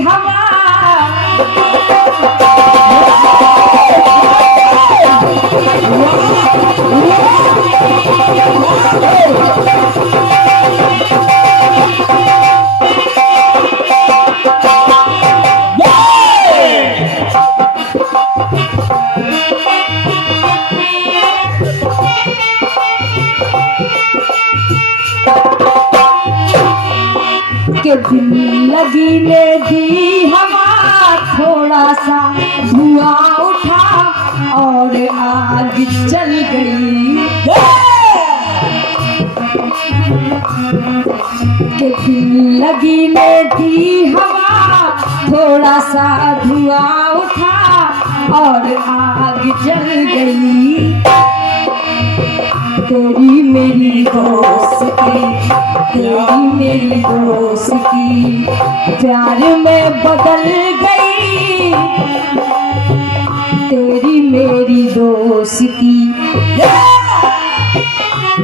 हवा के दिल लगी ने दी हवा, थोड़ा सा धुआं उठा और आग जल गई। के दिल लगी ने दी हवा, थोड़ा सा धुआं उठा और आग जल गई। तेरी मेरी दोस्ती, तेरी मेरी दोस्ती प्यार में बदल गई। तेरी मेरी दोस्ती,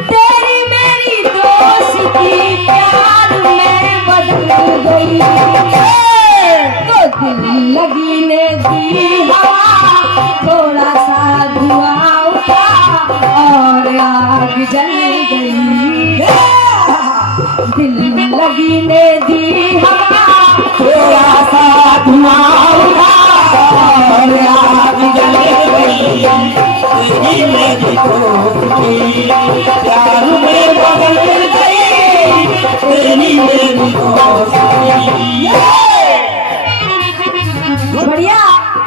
तेरी मेरी दोस्ती प्यार में बदल गई। तो दिल लगी ने दी हवा, थोड़ा सा धुआं उठा और आग जल गई। दिल लगी ने दी हवा, थोड़ा सा धुआं उठा और आग जल गई। तेरी मेरी दोस्ती प्यार में बदल गई। तेरी मेरी दोस्ती। बढ़िया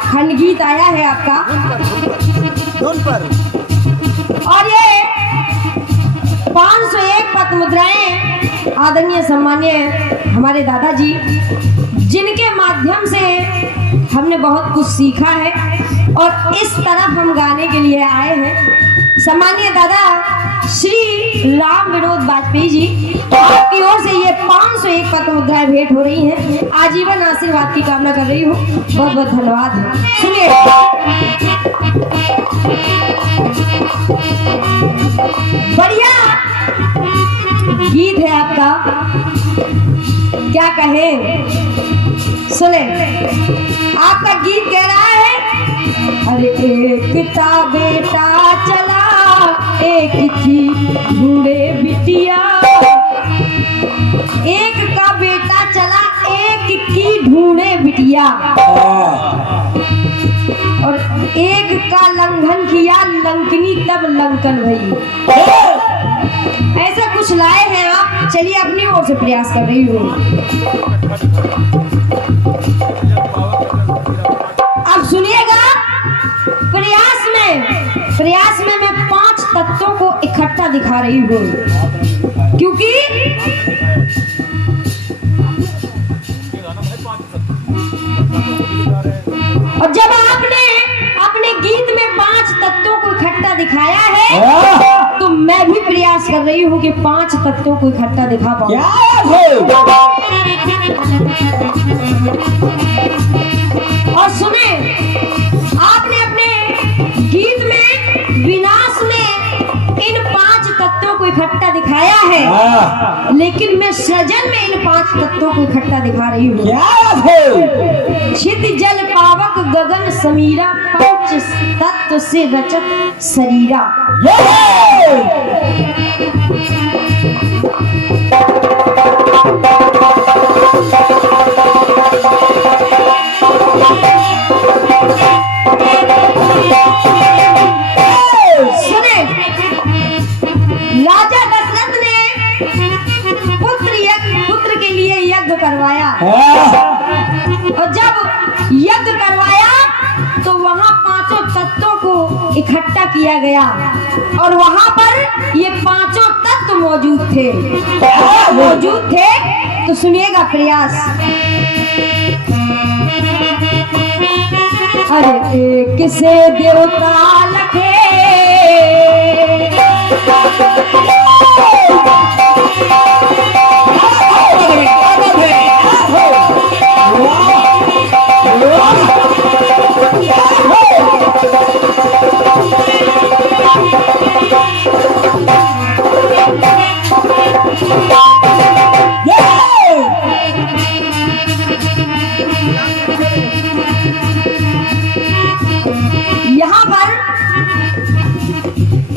खंड गीत आया है आपका पर। और ये 501 पद मुद्राएं आदरणीय सम्मान्य हमारे दादाजी, जिनके माध्यम से हमने बहुत कुछ सीखा है और इस तरफ हम गाने के लिए आए हैं। सम्मान्य दादा श्री राम विनोद वाजपेयी जी, आपकी ओर से ये 501 पद मुद्राएं भेंट हो रही हैं। आजीवन आशीर्वाद की कामना कर रही हूँ। बहुत बहुत धन्यवाद है। सुनिए। बढ़िया गीत है आपका, क्या कहें। सुने, आपका गीत कह रहा है, अरे एक था बेटा चला, एक थी ढूंढे बिटिया। एक का बेटा चला, एक की ढूंढे बिटिया। और एक का लंघन किया, लंकनी तब लंकन भई। ऐसा कुछ लाए हैं आप। चलिए अपनी ओर से प्रयास कर रही हूँ। अब सुनिएगा। प्रयास में मैं 5 तत्वों को इकट्ठा दिखा रही हूँ, क्योंकि और जब आपने अपने गीत में 5 तत्वों को इकट्ठा दिखाया है, तो मैं भी प्रयास कर रही हूँ कि 5 तत्वों को इकट्ठा दिखा पाऊँ। और सुने, आपने अपने गीत में विनाश में इन 5 तत्वों को इकट्ठा दिखाया है, लेकिन मैं सृजन में इन 5 तत्वों को इकट्ठा दिखा रही हूँ। छिद जल पावक गगन समीरा, पंच तत्व से रचत शरीरा। सुने, राजा दशरथ ने पुत्र के लिए यज्ञ करवाया, और जब यज्ञ करवाया तो वहां 5 तत्वों को इकट्ठा किया गया, और वहां पर ये 5 तत्व मौजूद थे। तो सुनिएगा प्रयास। अरे एक से देवता लखे,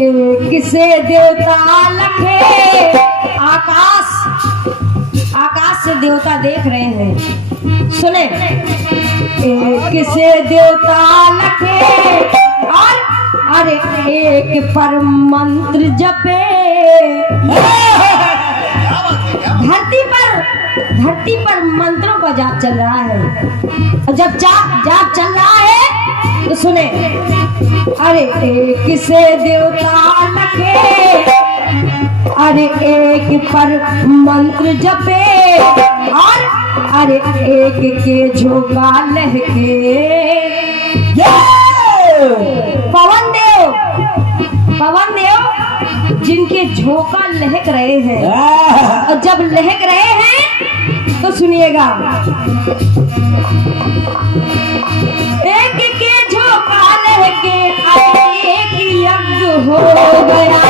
किसे देवता लखे, आकाश आकाश से देवता देख रहे हैं। सुने, किसे देवता लखे और अरे एक पर मंत्र जपे। धरती पर मंत्रों का जाप चल रहा है। और जब जाप चल रहा है तो सुने, अरे एक से देवता लखे, अरे एक पर मंत्र जपे और अरे एक के झोंका लहके। पवन देव जिनके झोंका लहक रहे हैं, और जब लहक रहे हैं तो सुनिएगा, एक के झोंका लहके एक यज्ञ हो गया।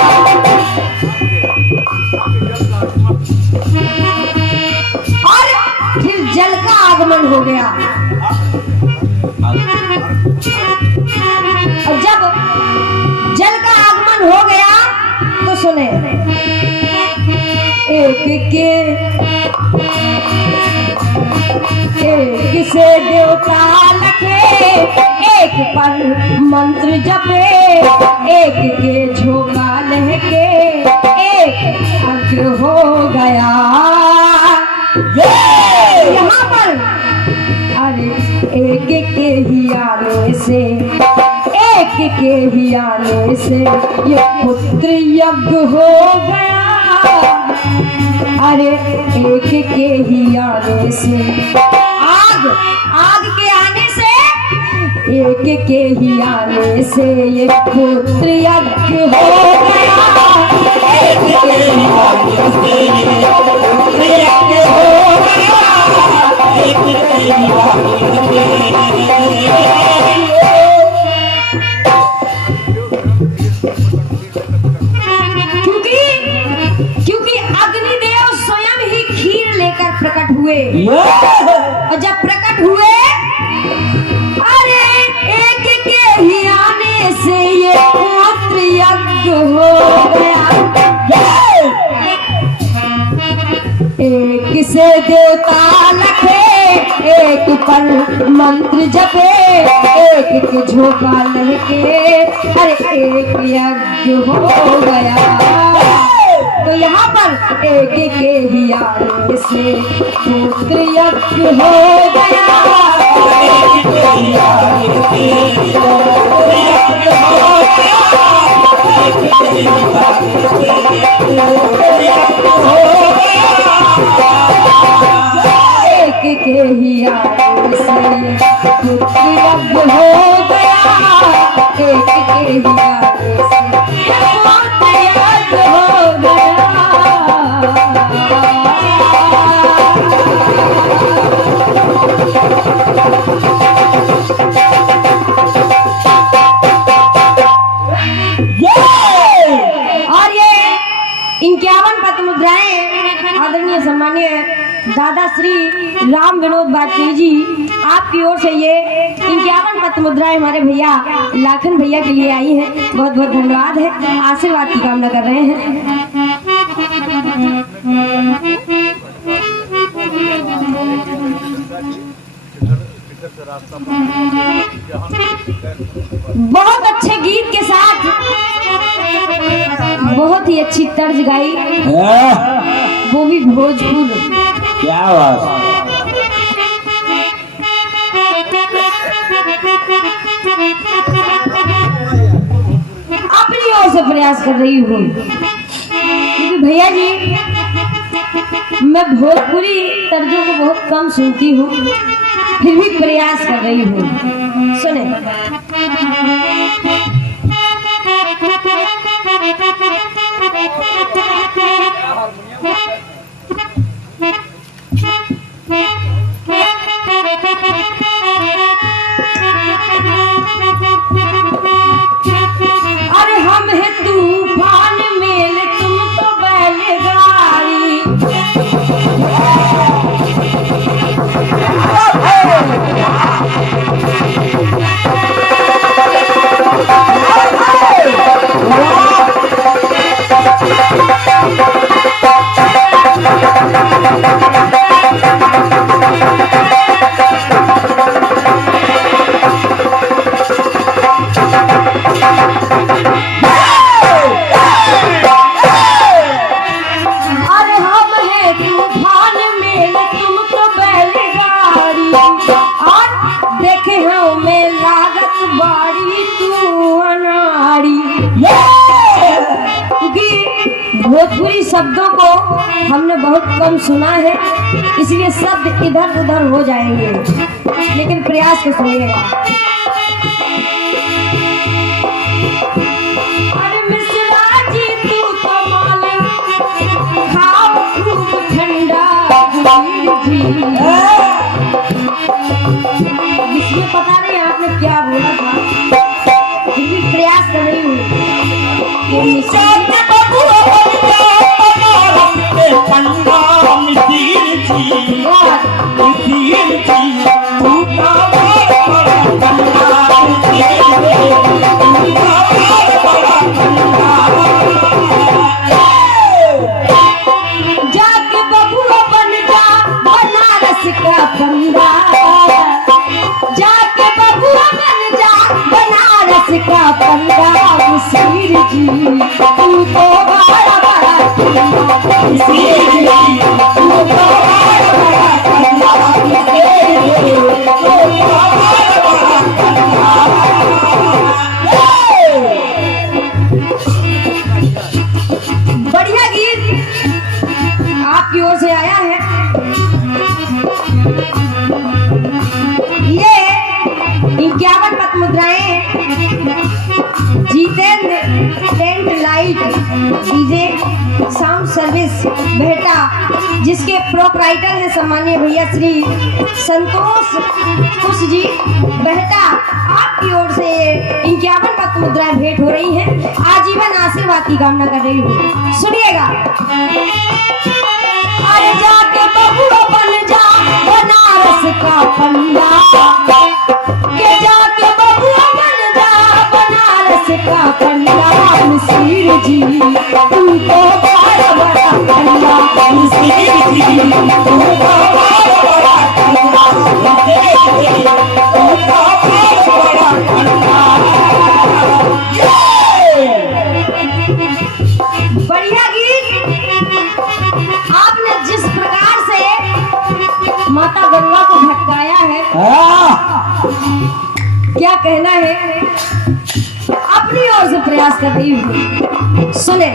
और फिर जल का आगमन हो गया। और जब जल का आगमन हो गया तो सुने, एक से देवता लखे, एक पर मंत्र जपे, एक के झोंका लहके एक यज्ञ हो गया। यहाँ पर अरे एक के ही आने से, एक के ही आने से ये पुत्र यज्ञ हो गया। अरे एक के ही आने से, आग के आने से, एक के ही आने से ये पुत्र यज्ञ हो गया। एक के ही आने से ये पुत्र यज्ञ हो गया। एक के ही आने क्योंकि अग्निदेव स्वयं ही खीर लेकर प्रकट हुए। और जब प्रकट हुए, अरे एक के ही आने से ये पुत्र यज्ञ हो गया। एक से देवता लखे, एक पर मंत्र जपे, एक के झोंका लहके, अरे एक यज्ञ हो गया। तो यहाँ पर एक के ही आने से पुत्र यज्ञ हो गया। एक के ही आने से पुत्र यज्ञ हो गया। एक के ही आने से पुत्र यज्ञ हो गया। एक के ही आने से पुत्र यज्ञ हो गया। एक के ही आने से पुत्र यज्ञ हो गया। और ये 51 पद मुद्राएं आदरणीय सम्मानीय दादा श्री राम विनोद वाजपेयी जी आपकी ओर से ये 51 पद मुद्राएं हमारे भैया लाखन भैया के लिए आई हैं। बहुत बहुत धन्यवाद है, आशीर्वाद की कामना कर रहे हैं। बहुत अच्छे गीत के साथ बहुत ही अच्छी तर्ज गाई, वो भी भोजपुर। क्या बात। अपनी ओर से प्रयास कर रही हूँ क्योंकि भैया जी मैं भोजपुरी तर्जों को बहुत कम सुनती हूँ, फिर भी प्रयास कर रही हूँ। सुने, अरे हम है तूफान मेल, तुम तो बैलगाड़ी। शब्दों को हमने बहुत कम सुना है, इसलिए शब्द इधर उधर हो जाएंगे, लेकिन प्रयास को सुनिएगा। अरे मिश्रा जी तू तो मालिक खाओ खूब ठंडा जी। इसमें पता नहीं आपने क्या बोला था, फिर भी प्रयास कर रही हूँ। जाके बबुआ बन जा बनारस का पंडा, जाके बबुआ बन जा बनारस का पंडा। मिसिर जी तू तो बड़ा बड़ा मिसिर जी तू तो बड़ा बढ़िया गीत आपकी ओर से आया है। ये 51 पत मुद्राएं Jitendra tent light DJ sound service Behta, जिसके प्रोप्राइटर हैं सम्मानीय भैया श्री संतोष कुश जी बेहटा। आपकी ओर से 51 पत मुद्राएं भेंट हो रही हैं। आजीवन आशीर्वाद की कामना कर रही हूँ, सुनिएगा। अरे जाके बबुआ बन जा बनारस का पंडा, के जाके बबुआ बन जा बनारस का पंडा। मिसिर जी तू तो बड़ा बड़ा पंडा, मिसिर जी तू तो बड़ा बड़ा पंडा, तू तो बड़ा पंडा। बढ़िया गीत आपने जिस प्रकार से माता गंगा को भटकाया है, क्या कहना है, अपनी ओर से प्रयास कर रही हूँ, सुने।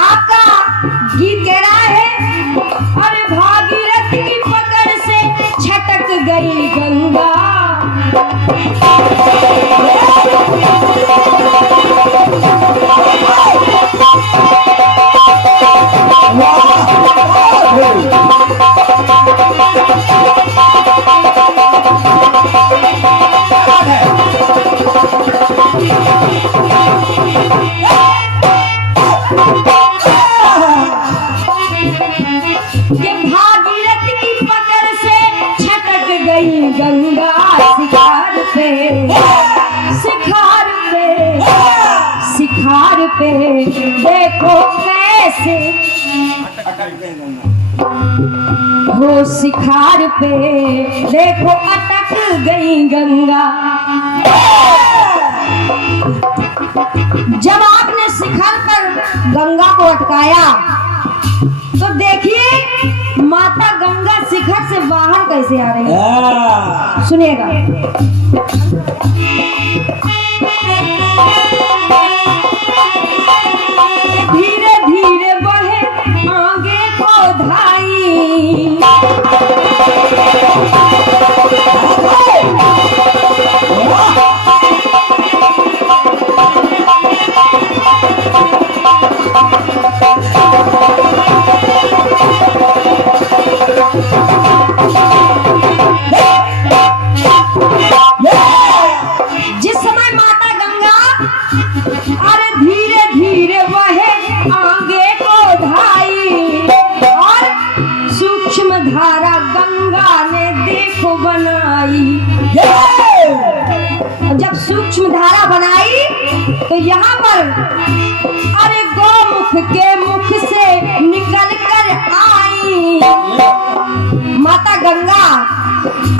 आपका गीत कह रहा है, अरे भागीरथ की पकड़ से छटक गई गंगा, कि भागीरथ की पकड़ से छटक गई गंगा। शिकार पे शिकार पे शिकार पे देखो कैसे हो, शिकार पे देखो अटक गई गंगा। जब आपने शिखर पर गंगा को अटकाया तो देखिए माता गंगा शिखर से बाहर कैसे आ रही है, सुनिएगा। धीरे धीरे बहे आगे को धाई, जिस समय माता गंगा अरे धीरे धीरे बहे आगे को धाई, और सूक्ष्म धारा गंगा ने देखो बनाई। जब सूक्ष्म धारा बनाई तो यहाँ पर अरे गौमुख के मुख से निकल कर आई माता गंगा,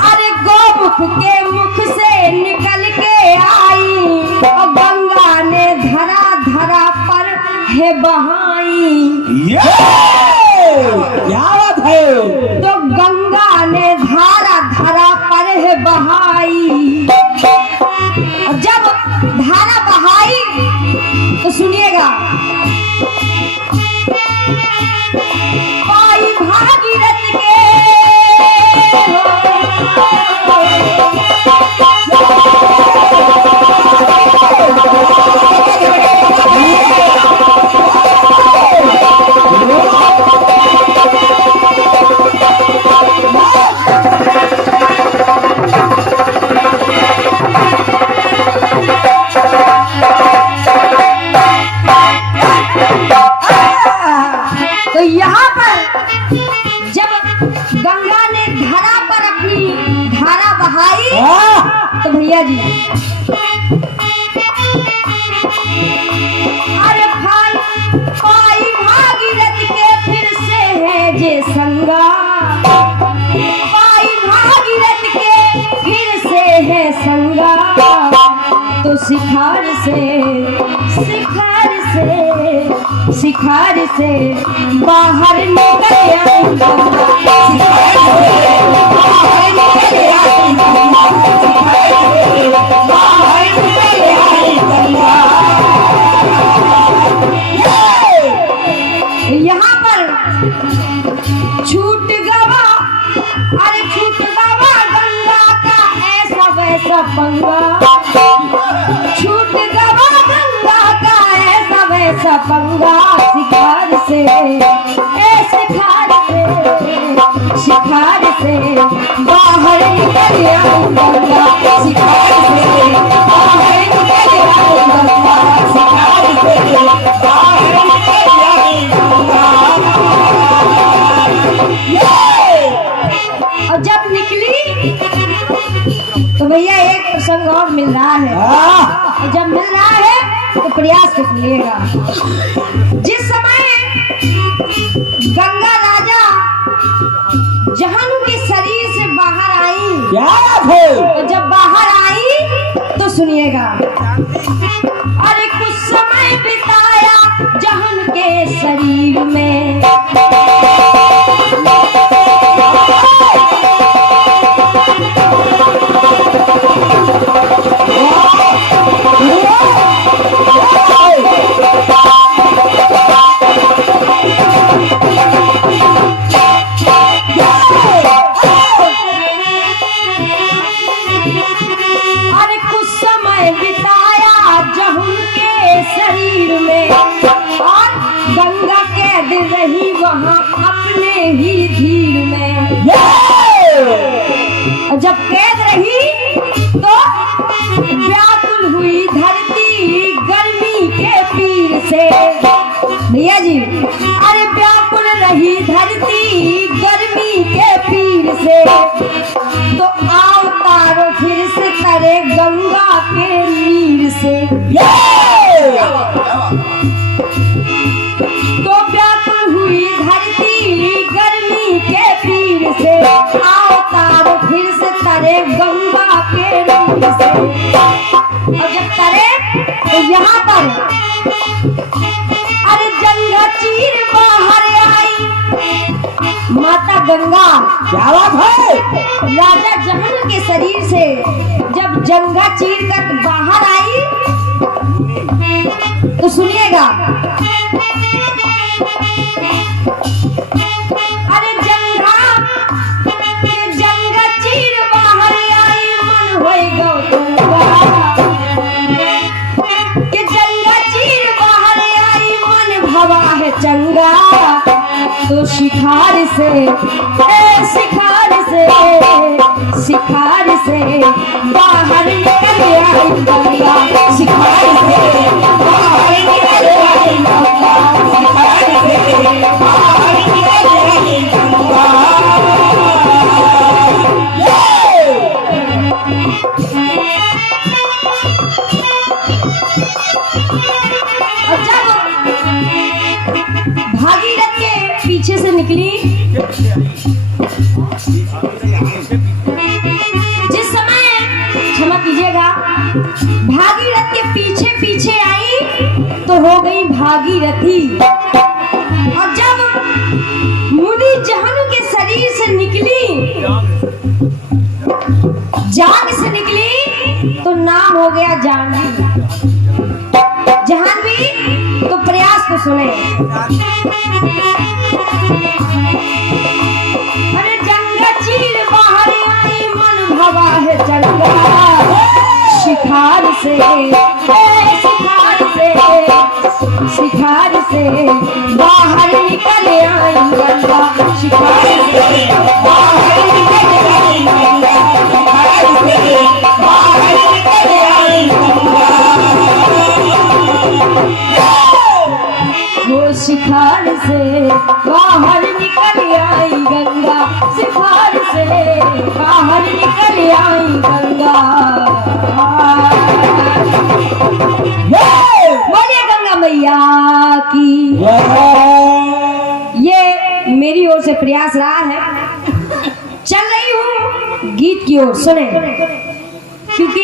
अरे गौमुख के मुख से निकल के आई, और गंगा ने धरा धरा पर है बहाई। क्या बात है? तो गंगा ने धारा धरा पर है बहाई, और जब धारा बहाई पर जब गंगा ने धरा पर अपनी धारा बहाई तो भैया जी अरे भाई पाई भागीरथ के फिर से है जे संगा, पाई भागीरथ के फिर से है संगा, तो शिखार से बाहर निकल आई यहाँ पर छूट गवा, अरे छूट गवा गंगा का ऐसा वैसा पंगा, छूट गवा गंगा का ऐसा वैसा पंगा, शिखार से बाहर निकल आई गंगा, शिखार से बाहर निकल आई गंगा, शिखार से बाहर निकल आई गंगा। और जब निकली तो भैया एक प्रसंग और मिल रहा है, जब मिल रहा है तो प्रयास कर लिएगा। जिस समय गंगा राजा जहानु के शरीर से बाहर आई, तो जब बाहर आई तो सुनिएगा, अरे कुछ समय बिताया जहान के शरीर में, रही वहाँ अपने ही धीर में। जब कैद रही तो व्याकुल हुई धरती गर्मी के पीर से, भैया जी अरे व्याकुल रही धरती गर्मी के पीर से, तो आओ तारो फिर से तरे गंगा के नीर से, तो व्याकुल हुई धरती गर्मी के पीर से, आओ तारो फिर से तरे गंगा के नीर से। और जब तरे तो यहाँ पर अरे जंगा चीर बाहर आई माता गंगा, क्या बात है, राजा जहान के शरीर से जब जंगा चीर कर बाहर आई तो सुनिएगा, अरे जंगा चीर बाहर आई मन होई गौतुंगा, के जंगा चीर बाहर आई मन भवा है चंगा, तो शिखार से बाहर निकल आई गंगा, शिखार से बाहर निकल आई गंगा, शिखार से बाहर निकल आई गंगा। और जब भागीरथ के पीछे से निकली, जिस समय क्षमा कीजिएगा भागीरथ के पीछे पीछे आई तो हो गई भागीरथी, और जब मुनि जहानु के शरीर से निकली, जान से निकली तो नाम हो गया जानवी, जानवी तो प्रयास को सुने, अरे जंगा चीर बाहर आई मन भवा है चंगा, शिखार से बाहर निकल आई गंगा, शिखार से बाहर निकल आई गंगा, शिखार से बाहर निकल आई गंगा, वो शिखार से बाहर निकल आई गंगा सिखार से, बाहर निकल आई गंगा। बोलिए गंगा मैया की। ये मेरी ओर से प्रयास रहा है। चल रही हूँ गीत की ओर, सुने, क्योंकि